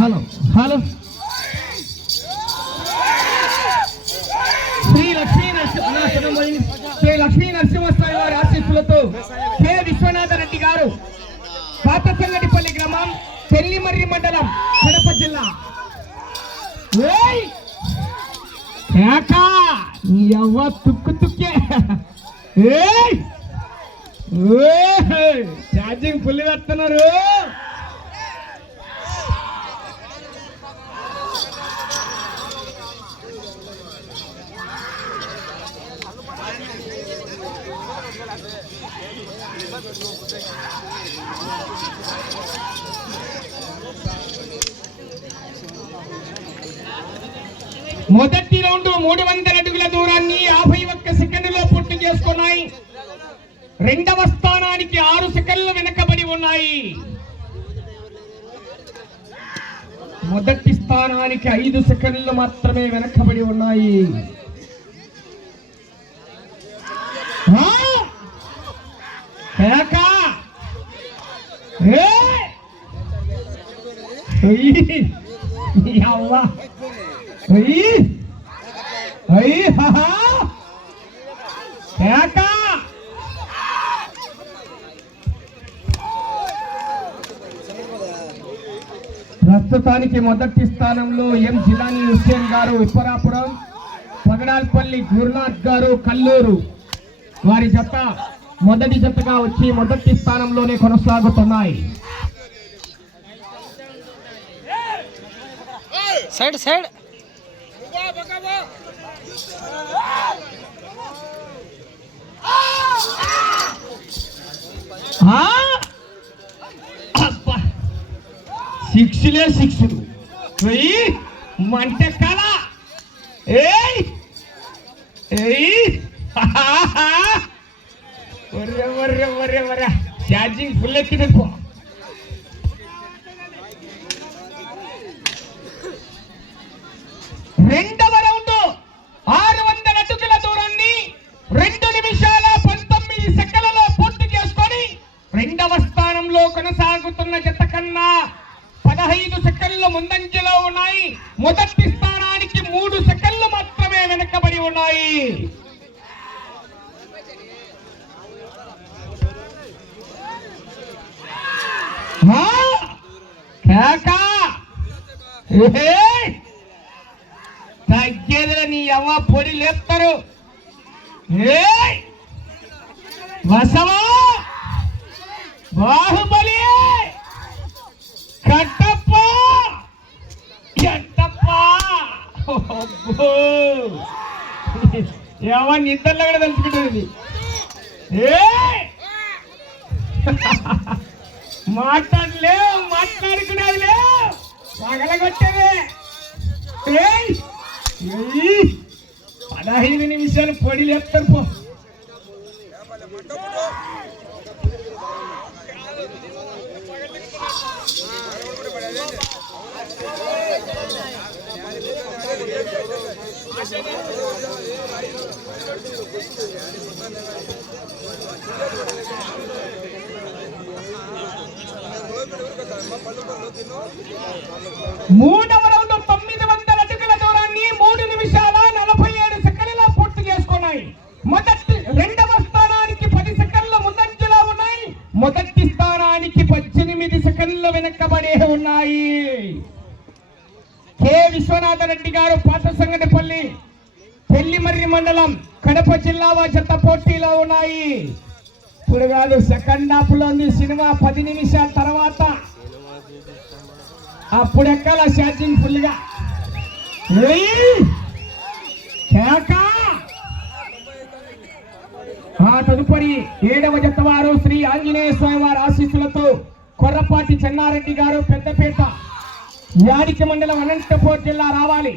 Hello hello Shri Lakshmi Narasimhaswamy వారి ఆశీస్సులతో K Viswanatha Reddy గారు పాత సంగటిపల్లి గ్రామం పెళ్లిమర్రి మండలం కడప జిల్లా. తుక్కు తుక్కే ఛార్జింగ్ ఫుల్ పెడుతున్నారు. మొదటి రౌండ్ 300 అడుగుల దూరాన్ని 51 సెకండ్లో పూర్తి చేసుకున్నాయి. రెండవ స్థానానికి 6 సెకండ్లు వెనకబడి ఉన్నాయి. మొదటి స్థానానికి 5 సెకండ్లు మాత్రమే వెనకబడి ఉన్నాయి. ప్రస్తుతానికి మొదటి స్థానంలో ఎం జిలానీ హుస్సేన్ గారు విప్పరాపురం, పగడాల్పల్లి గురునాథ్ గారు కల్లూరు వారి జత మొదటి జతగా వచ్చి మొదటి స్థానంలోనే కొనసాగుతున్నాయి. సైడ్ సైడ్ సిక్స్లే సిక్స్లు మంటే కదా. ఛార్జింగ్ ఫుల్ ఎక్కింది. రెండవ రౌండ్ 600 అడుగుల దూరాన్ని 2 నిమిషాల 19 సెకండ్లలో పూర్తి చేసుకొని రెండవ స్థానంలో కొనసాగుతున్న జత కన్నా 15 సెకండ్లు ముందంజలో ఉన్నాయి. మొదటి స్థానానికి 3 సెకండ్లు మాత్రమే వెనకబడి ఉన్నాయి. తగ్గేదని ఎవ పొడి లేపుతారు. వసవా బాహుబలి కట్టప్ప కట్టప్ప ఎవ నిద్రలో కూడా తెలుసుకుంటుంది. మాట్లాడలేవు, మాట్లాడుకునేది లేవు, పగలగొట్టేదే. 15 నిమిషాలు పొడి లేపుతారు పో. మూడవ రౌండ్ 900 అడుగుల దూరాన్ని 3 నిమిషాల 47 సెకండ్లలో పూర్తి చేసుకున్నాయి. రెండవ స్థానానికి 10 సెకండ్ల ముందంజలో ఉన్నాయి. మొదటి స్థానానికి 18 సెకండ్లు వెనకబడే ఉన్నాయి. కె విశ్వనాథ రెడ్డి గారు పాత సంగటిపల్లి పెళ్లిమర్రి మండలం కడప జిల్లా జత పోటీలో ఉన్నాయి. ఇప్పుడు కాదు, సెకండ్ హాఫ్ లో ఉంది సినిమా. 10 నిమిషాల తర్వాత అప్పుడు ఎక్కాల ఛార్జింగ్ ఫుల్ గా. తదుపరి 7వ జత వారు శ్రీ ఆంజనేయ స్వామి వారి ఆశీస్సులతో కొర్రపాటి చెన్నారెడ్డి గారు పెద్దపేట యాడికి మండలం అనంతపూర్ జిల్లా రావాలి.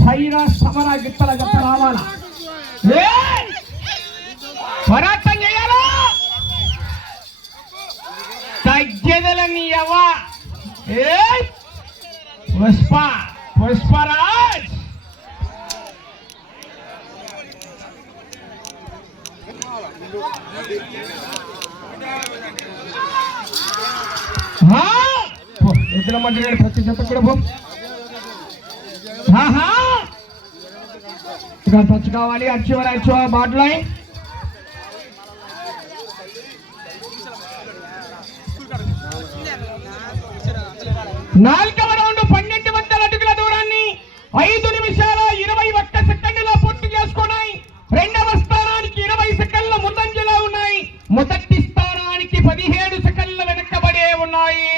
సైరా సమర గిత్తల జత రావాలా, పోరాటం చేయాలా. తగ్గేదలని ఎవ పుష్పరాజ్ ఎద్దుల మండలి ప్రతి జత కూడా పో. ఇక టచ్ కావాలి. అచ్చి బాట్ లైన్. నాలుగవ రౌండ్ 1200 అడుగుల దూరాన్ని 5 నిమిషాల 21 సెకండ్ల పూర్తి చేసుకున్నాయి. రెండవ స్థానానికి 20 సెకండ్ల ముందంజలో ఉన్నాయి. మొదటి స్థానానికి 17 సెకండ్ల వెనకబడే ఉన్నాయి.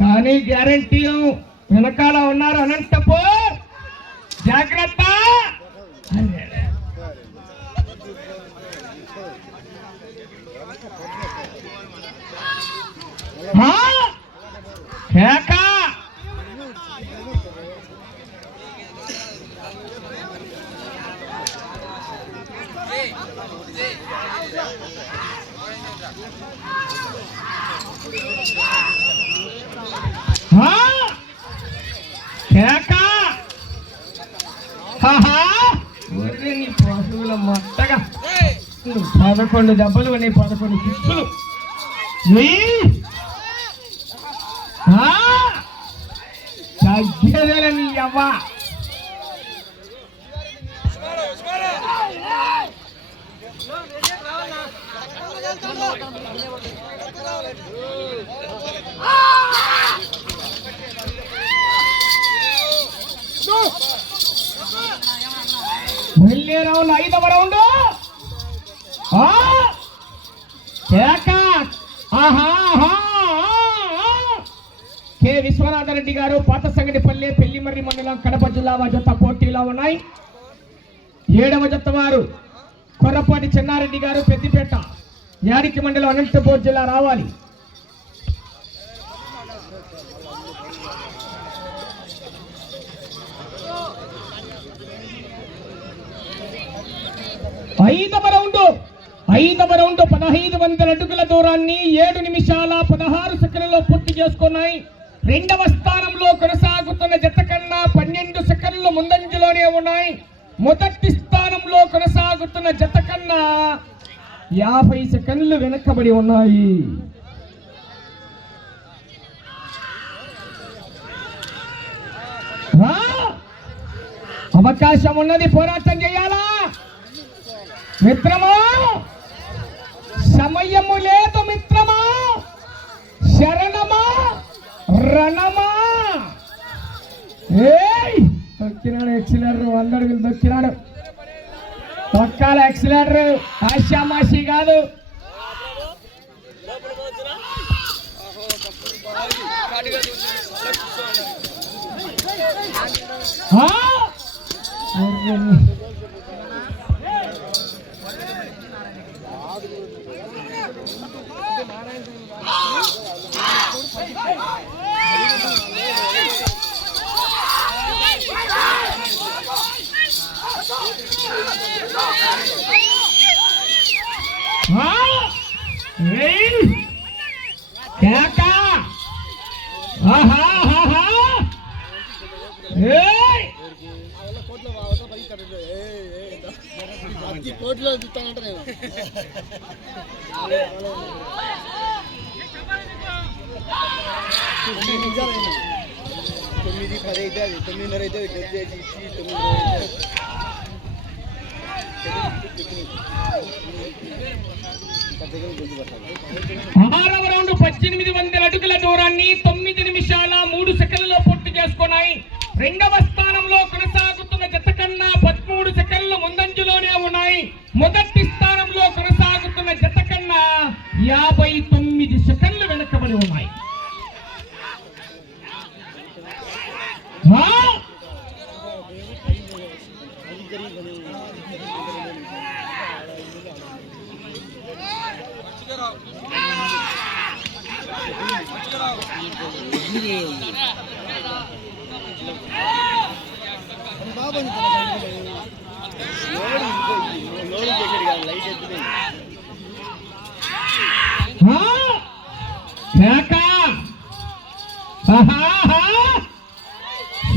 కానీ గ్యారంటీ వెనకాల ఉన్నారు అనంతపూర్. జాగ్రత్త. నీ పశువుల మొత్తగా 11 దెబ్బలు, నీ 11 కిక్కులు. తగ్గేదేలే నీ అవ్వ. వెళ్ళే రౌండ్ 5వ రౌండ్. కె విశ్వనాథరెడ్డి గారు, పాత సంగటిపల్లె, పెళ్లిమర్రి మండలం, కడప జిల్లా జత పోటీలో ఉన్నాయి. 7వ జత వారు కొర్రపాటి చెన్నారెడ్డి గారు, పెద్దిపేట, యాడికి మండలం, అనంతపూర్ జిల్లా రావాలి. ఐదవ రౌండ్ 1500 అడుగుల దూరాన్ని 7 నిమిషాల 16 సెకండ్లలో పూర్తి చేసుకున్నాయి. రెండవ స్థానంలో కొనసాగుతున్న జత కన్నా 12 సెకండ్లు ముందంజలోనే ఉన్నాయి. మొదటి స్థానంలో కొనసాగుతున్న జత కన్నా 50 సెకండ్లు వెనకబడి ఉన్నాయి. అవకాశం ఉన్నది, పోరాటం చేయాలా మిత్రమా. సమయము లేదు మిత్రమా. శరణమా రణమా. దొక్కినాడు యాక్సిలేటర్, 100 అడుగులు దొక్కినాడు. తొక్కాల యాక్సిలేటర్, ఆశామాషి కాదు. కోట్లో చూస్తానంటే నేను 9:10 అయితే అది 9:30 అయితే 6వ రౌండ్ 1800 అడుగుల దూరాన్ని 9 నిమిషాల 3 సెకండ్లలో పూర్తి చేసుకున్నాయి. రెండవ స్థానంలో కొనసాగుతున్న జత కన్నా 13 సెకండ్లు ముందంజలోనే ఉన్నాయి. మొదటి స్థానంలో కొనసాగుతున్న జత కన్నా 59 సెకండ్లు వెనకబడి ఉన్నాయి.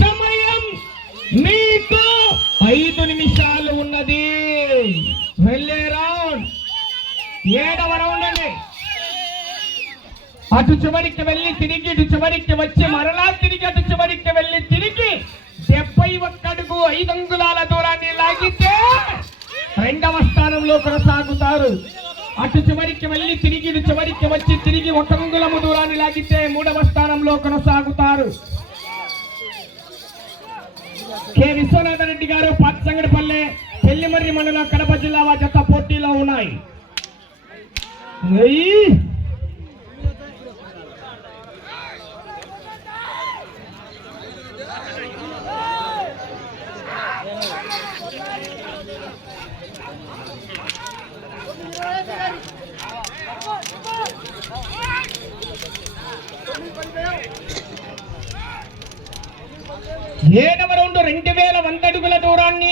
సమయం మీకు 5 నిమిషాలు ఉన్నది. వెళ్ళేరా 7వ రౌండ్ అండి. అటు చివరికి వెళ్ళి తిరిగి ఇటు చివరికి వచ్చి మరలా తిరిగి అటు చివరికి వెళ్ళి తిరిగి 71 అడుగు 5 అంగుళాల దూరాన్ని లాగితే 2వ స్థానంలో కొనసాగుతారు. అటు చివరికి వెళ్ళి తిరిగి ఇటు చివరికి వచ్చి తిరిగి 1 అంగుళము దూరాన్ని లాగితే 3వ స్థానంలో కొనసాగుతారు. కె విశ్వనాథ రెడ్డి గారు పాతసంగడిపల్లె పెళ్లిమర్రి మండలం కడప జిల్లా జత పోటీలో ఉన్నాయి. 7వ రౌండ్ 2100 అడుగుల దూరాన్ని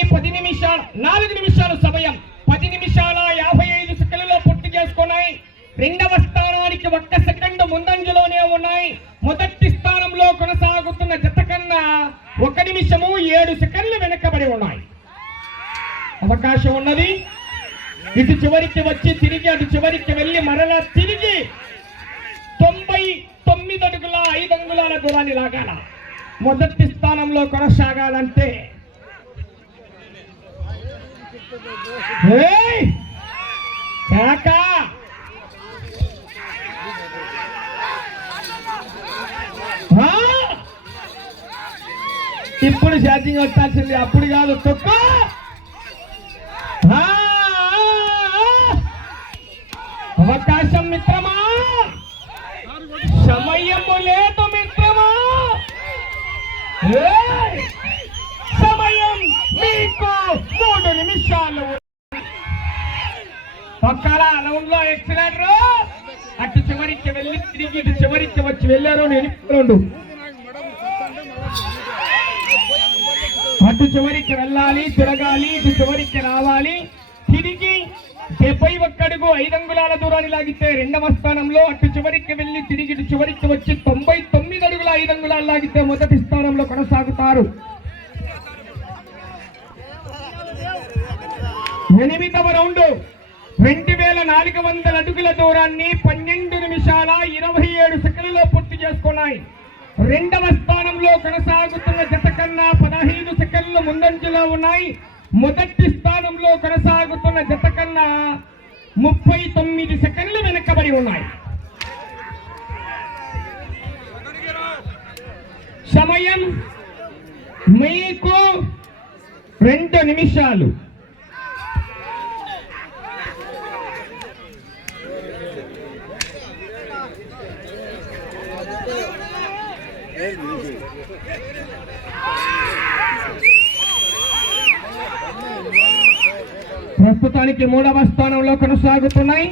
4 నిమిషాలు సమయం 10 నిమిషాల 55 సెకన్లలో పూర్తి చేసుకున్నాయి. 2వ స్థానానికి 1 సెకండ్ ముందంజలోనే ఉన్నాయి. మొదటి స్థానంలో కొనసాగుతున్న జత కన్నా 1 నిమిషము 7 సెకండ్లు వెనకబడి ఉన్నాయి. అవకాశం ఉన్నది. ఇటు చివరికి వచ్చి తిరిగి అటు చివరికి వెళ్ళి మరలా తిరిగి 99 అడుగుల 5 అంగుళాల దూరాన్ని లాగాల. మొదటి స్థానంలో కొనసాగాలంటే ఇప్పుడు ఛార్జింగ్ వచ్చాల్సింది, అప్పుడు కాదు. తొక్క అవకాశం మిత్రమా, సమయము లేదు మిత్రమా. సమయం మీకు 3 నిమిషాలు. పక్కల రౌండ్ లో ఎక్సలెంటర్. అటు చివరికి వెళ్ళి తిరిగి ఇటు చివరికి వచ్చి వెళ్ళారు. అటు చివరికి వెళ్ళాలి, తిరగాలి, ఇటు చివరికి రావాలి, తిరిగి 71 అడుగు 5 అంగుళాల దూరాన్ని లాగితే 2వ స్థానంలో. అటు చివరికి వెళ్ళి తిరిగి ఇటు చివరికి వచ్చి 99 అడుగుల 5 అంగుళాలు లాగితే మొదటి స్థానంలో కొనసాగుతారు. 8వ రౌండ్ 2400 అడుగుల దూరాన్ని 12 నిమిషాల 27 సెకన్లలో పూర్తి చేసుకున్నాయి. 2వ స్థానంలో కొనసాగుతున్న జత కన్నా 15 సెకన్లు ముందంజలో ఉన్నాయి. మొదటి స్థానంలో కొనసాగుతున్న జత కన్నా 39 సెకన్లు వెనకబడి ఉన్నాయి. సమయం మీకు 2 నిమిషాలు. ప్రస్తుతానికి 3వ స్థానంలో కొనసాగుతున్నాయి.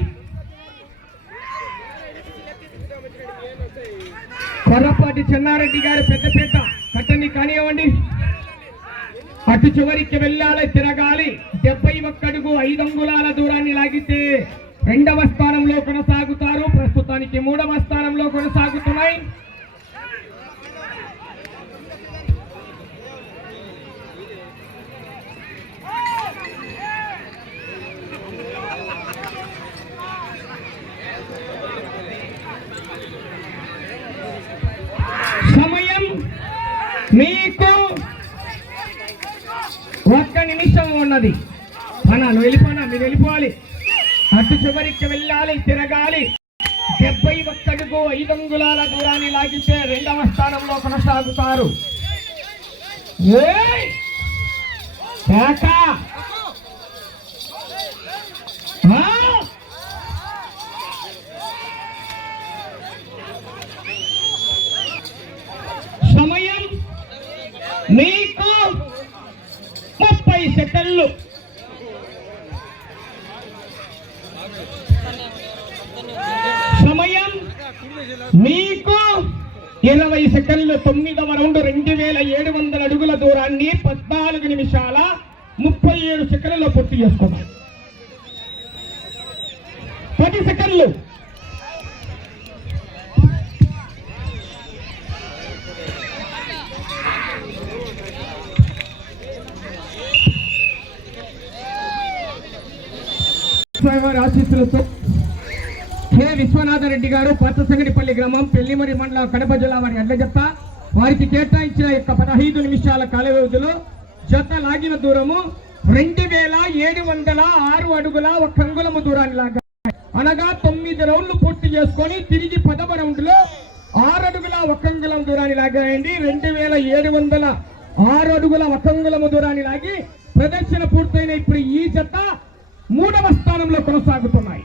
కొర్రపాటి చెన్నారెడ్డి గారు పెద్దపేట కట్టని కానివ్వండి. అటు చివరికి వెళ్ళాలి, తిరగాలి. 71 అడుగు 5 అంగుళాల దూరాన్ని లాగితే 2వ స్థానంలో కొనసాగుతారు. ప్రస్తుతానికి 3వ స్థానంలో కొనసాగుతున్నాయి. సమయం మీకు 1 నిమిషం ఉన్నది. నువ్వు వెళ్ళిపోనా, మీరు వెళ్ళిపోవాలి. అటు చివరికి వెళ్ళాలి, తిరగాలి. 71 అడుగు 5 అంగుళాల దూరాన్ని లాగితే 2వ స్థానంలో కొనసాగుతారు. సమయం మీకు 30 సెకన్లు. సమయం మీకు 20 సెకన్లు. 9వ రౌండ్ 2700 అడుగుల దూరాన్ని 14 నిమిషాల 37 సెకన్లలో పూర్తి చేసుకున్నాం. 10 సెకన్లు. వారి ఆశీస్సులతో కె విశ్వనాథరెడ్డి గారు పాతసంగడిపల్లి గ్రామం పెళ్లిమరి మండలం కడప జిల్లా వారి అడ్ల జత. వారికి కేటాయించిన యొక్క 15 నిమిషాల కాల వ్యవధిలో జత లాగిన దూరము 2706 అడుగుల 1 అంగుళము దూరాన్ని లాగా, అనగా 9 రౌండ్లు పూర్తి చేసుకొని తిరిగి 10వ రౌండ్ లో 6 అడుగుల 1 అంగుళం దూరాన్ని లాగాయండి. 2706 అడుగుల 1 అంగుళము దూరాన్ని లాగి ప్రదర్శన పూర్తయిన ఇప్పుడు ఈ జత 3వ స్థానంలో కొనసాగుతున్నాయి.